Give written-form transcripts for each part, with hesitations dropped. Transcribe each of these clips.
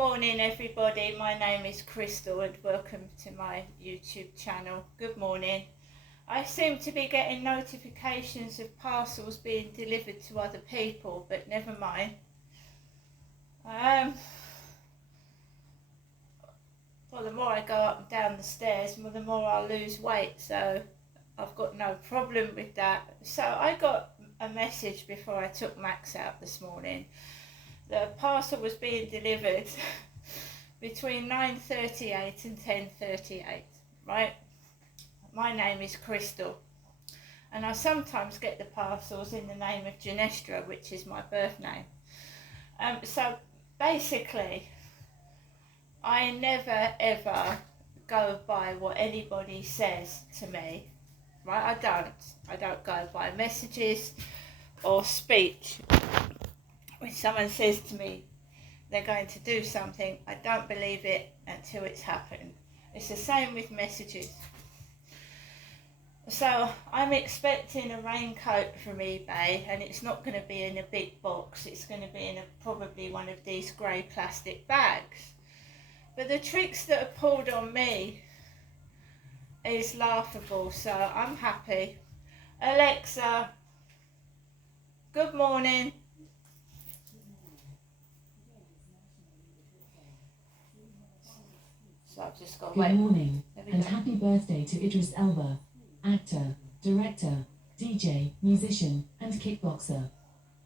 morning everybody, my name is Crystal and welcome to my YouTube channel. Good morning. I seem to be getting notifications of parcels being delivered to other people, but never mind. Well, the more I go up and down the stairs, the more I lose weight, so I've got no problem with that. So I got a message before I took Max out this morning. The parcel was being delivered between 9:38 and 10:38, right? My name is Crystal, and I sometimes get the parcels in the name of Genestra, which is my birth name. So basically, I never ever go by what anybody says to me, right? I don't go by messages or speech. When someone says to me they're going to do something, I don't believe it until it's happened. It's the same with messages. So I'm expecting a raincoat from eBay, and it's not going to be in a big box. It's going to be in probably one of these grey plastic bags. But the tricks that are pulled on me is laughable, so I'm happy. Alexa, good morning. So I've just got to wait. Good morning, and happy birthday to Idris Elba, actor, director, DJ, musician, and kickboxer.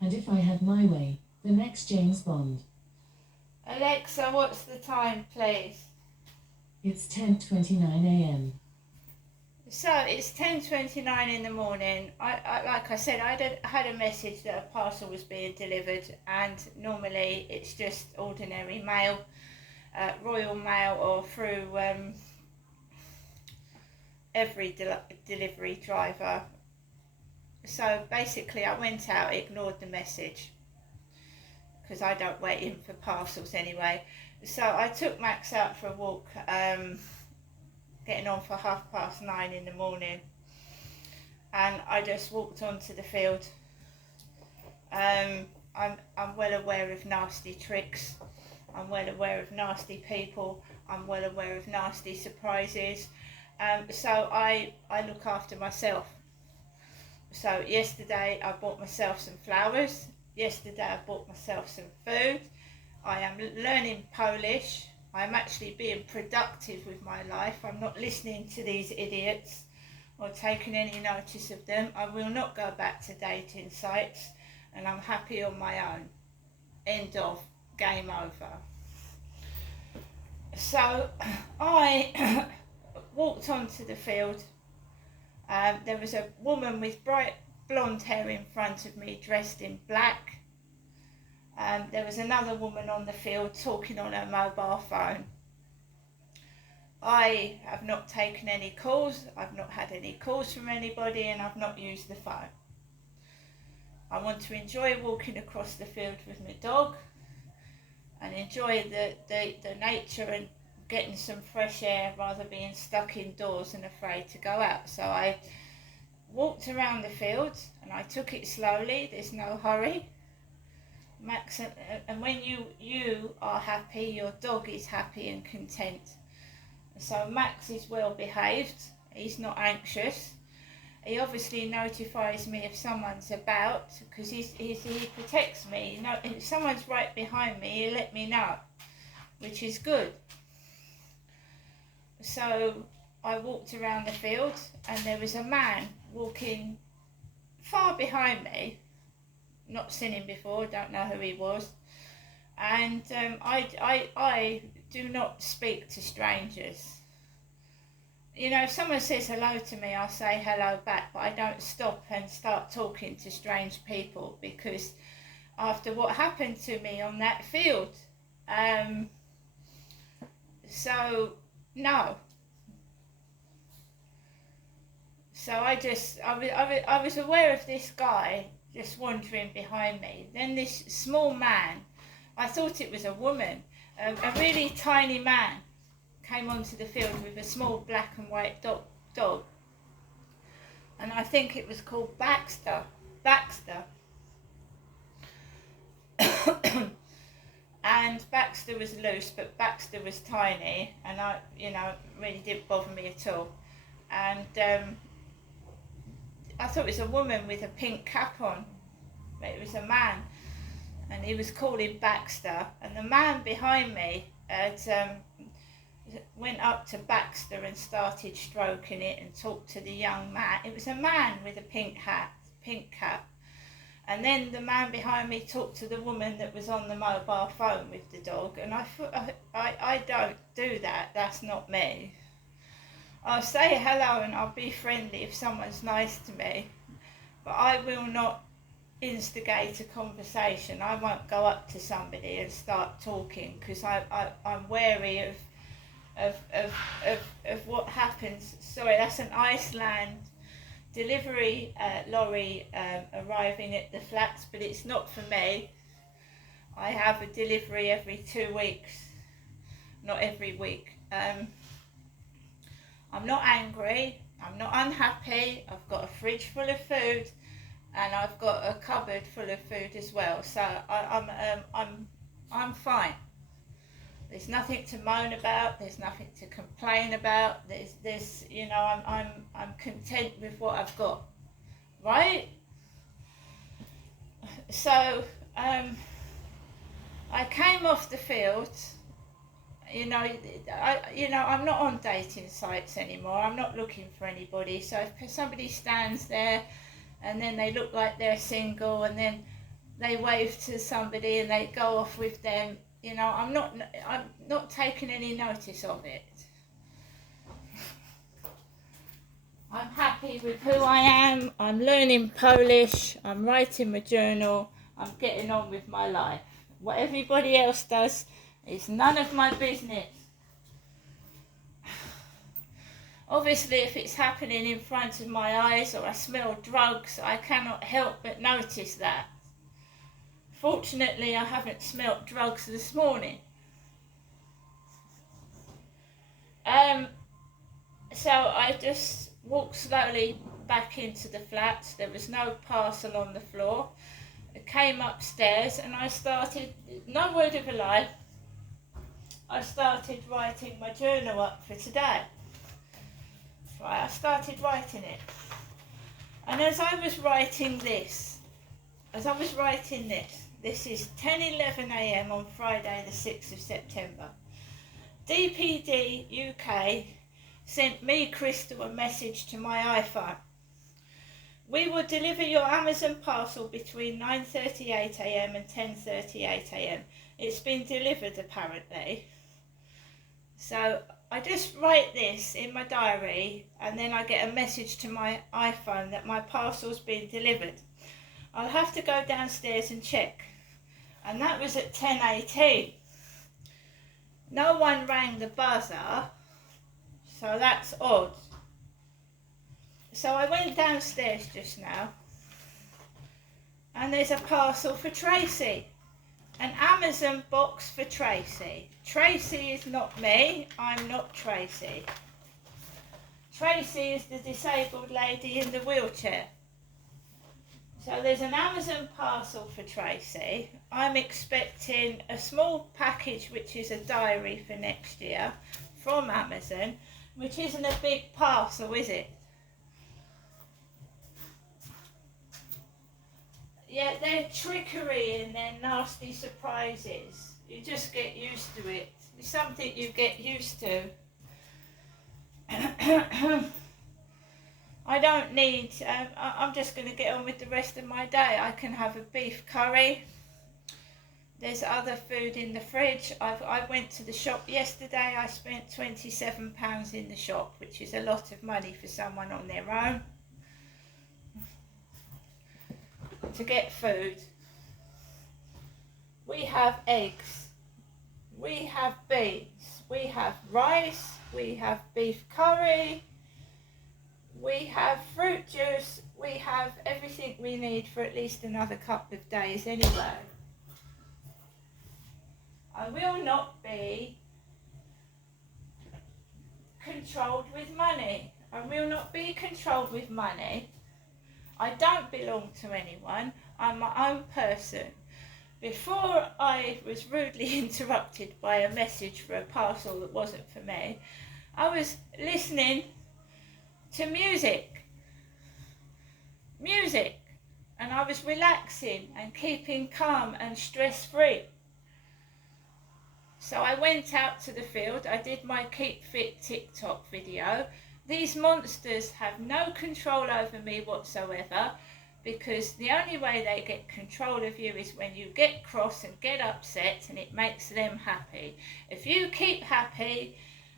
And if I had my way, the next James Bond. Alexa, what's the time, please? It's 10:29 a.m. So it's 10:29 in the morning. Like I said, I had a message that a parcel was being delivered, and normally it's just ordinary mail, Royal Mail, or through every delivery driver. So basically I went out, ignored the message, because I don't wait in for parcels anyway. So I took Max out for a walk, getting on for 9:30 in the morning, and I just walked onto the field. I'm well aware of nasty tricks, I'm well aware of nasty people, I'm well aware of nasty surprises, so I look after myself. So yesterday I bought myself some flowers, yesterday I bought myself some food, I am learning Polish, I'm actually being productive with my life. I'm not listening to these idiots or taking any notice of them. I will not go back to dating sites, and I'm happy on my own. End of. Game over. So I walked onto the field. There was a woman with bright blonde hair in front of me, dressed in black. There was another woman on the field talking on her mobile phone. I have not taken any calls, I've not had any calls from anybody, and I've not used the phone. I want to enjoy walking across the field with my dog and enjoy the nature and getting some fresh air rather than being stuck indoors and afraid to go out. So I walked around the field and I took it slowly, there's no hurry. Max, and when you are happy, your dog is happy and content. So Max is well behaved, he's not anxious. He obviously notifies me if someone's about, because he protects me. You know, if someone's right behind me, he'll let me know, which is good. So I walked around the field and there was a man walking far behind me, not seen him before, don't know who he was, and I do not speak to strangers. You know, if someone says hello to me, I'll say hello back, but I don't stop and start talking to strange people, because after what happened to me on that field, so no. So I was aware of this guy just wandering behind me. Then this small man, I thought it was a woman, a really tiny man, came onto the field with a small black and white dog, and I think it was called Baxter. And Baxter was loose, but Baxter was tiny, and I, really didn't bother me at all. And I thought it was a woman with a pink cap on, but it was a man, and he was calling Baxter, and the man behind me had went up to Baxter and started stroking it and talked to the young man. It was a man with a pink cap. And then the man behind me talked to the woman that was on the mobile phone with the dog. And I thought, I don't do that. That's not me. I'll say hello and I'll be friendly if someone's nice to me. But I will not instigate a conversation. I won't go up to somebody and start talking, because I'm wary of what happens. Sorry, that's an Iceland delivery lorry arriving at the flats, but it's not for me. I have a delivery every 2 weeks, not every week. I'm not angry, I'm not unhappy. I've got a fridge full of food, and I've got a cupboard full of food as well. So I'm fine. There's nothing to moan about. There's nothing to complain about. There's I'm content with what I've got, right? So I came off the field. I'm not on dating sites anymore. I'm not looking for anybody. So if somebody stands there, and then they look like they're single, and then they wave to somebody and they go off with them, I'm not taking any notice of it. I'm happy with who I am. I'm learning Polish. I'm writing my journal. I'm getting on with my life. What everybody else does is none of my business. Obviously, if it's happening in front of my eyes or I smell drugs, I cannot help but notice that. Fortunately, I haven't smelt drugs this morning. So I just walked slowly back into the flat. There was no parcel on the floor. I came upstairs and I started, no word of a lie, I started writing my journal up for today. Right, I started writing it. And as I was writing this, this is 10:11 a.m. on Friday the 6th of September. DPD UK sent me, Crystal, a message to my iPhone. We will deliver your Amazon parcel between 9:38 a.m. and 10:38 a.m. It's been delivered apparently. So I just write this in my diary, and then I get a message to my iPhone that my parcel's been delivered. I'll have to go downstairs and check. And that was at 10:18. No one rang the buzzer, so that's odd. So I went downstairs just now, and there's a parcel for Tracy. An Amazon box for Tracy. Tracy is not me. I'm not Tracy. Tracy is the disabled lady in the wheelchair. So there's an Amazon parcel for Tracy. I'm expecting a small package, which is a diary for next year, from Amazon, which isn't a big parcel, is it? Yeah, their trickery and their nasty surprises. You just get used to it. It's something you get used to. I don't need, I'm just going to get on with the rest of my day. I can have a beef curry. There's other food in the fridge. I went to the shop yesterday. I spent £27 in the shop, which is a lot of money for someone on their own, to get food. We have eggs, we have beans, we have rice, we have beef curry, we have fruit juice, we have everything we need for at least another couple of days anyway. I will not be controlled with money. I will not be controlled with money. I don't belong to anyone. I'm my own person. before I was rudely interrupted by a message for a parcel that wasn't for me, I was listening to music, and I was relaxing and keeping calm and stress-free. So I went out to the field, I did my Keep Fit TikTok video. These monsters have no control over me whatsoever, because the only way they get control of you is when you get cross and get upset, and it makes them happy. If you keep happy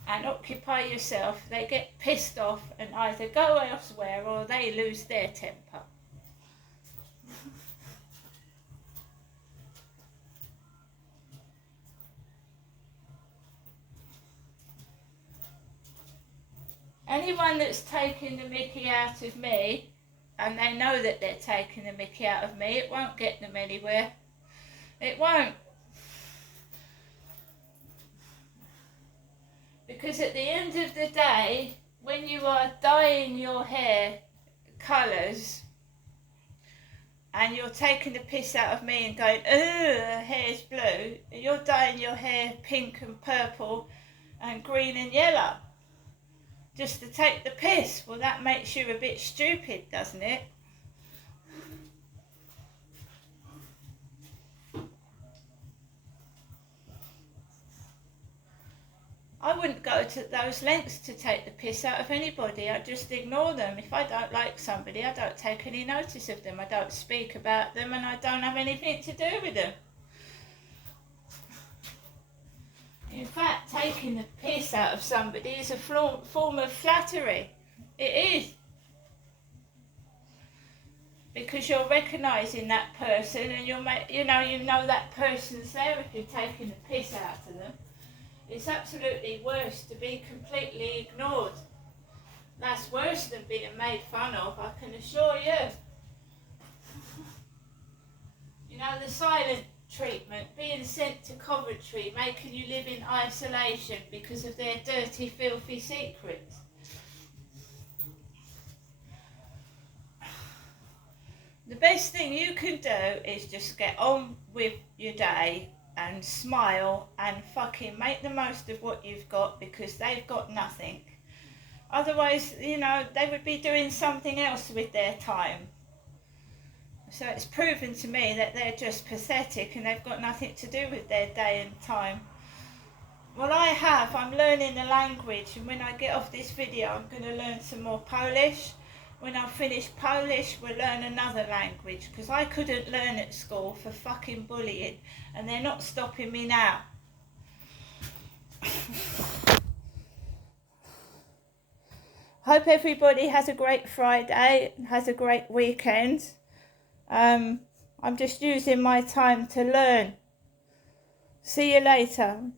and occupy yourself, they get pissed off and either go elsewhere or they lose their temper. Anyone that's taking the mickey out of me, and they know that they're taking the mickey out of me, it won't get them anywhere. It won't. Because at the end of the day, when you are dyeing your hair colours, and you're taking the piss out of me and going, ugh, her hair's blue, and you're dyeing your hair pink and purple and green and yellow, just to take the piss. Well, that makes you a bit stupid, doesn't it? I wouldn't go to those lengths to take the piss out of anybody. I just ignore them. If I don't like somebody, I don't take any notice of them. I don't speak about them, and I don't have anything to do with them. In fact, taking the piss out of somebody is a form of flattery. It is. Because you're recognising that person, and you know that person's there if you're taking the piss out of them. It's absolutely worse to be completely ignored. That's worse than being made fun of, I can assure you. You know, the silent treatment, being sent to Coventry, making you live in isolation because of their dirty, filthy secrets. The best thing you can do is just get on with your day and smile and fucking make the most of what you've got, because they've got nothing. Otherwise, you know, they would be doing something else with their time. So it's proven to me that they're just pathetic and they've got nothing to do with their day and time. Well, I'm learning the language, and when I get off this video I'm going to learn some more Polish. When I finish Polish, we'll learn another language, because I couldn't learn at school for fucking bullying, and they're not stopping me now. Hope everybody has a great Friday, has a great weekend. I'm just using my time to learn. See you later.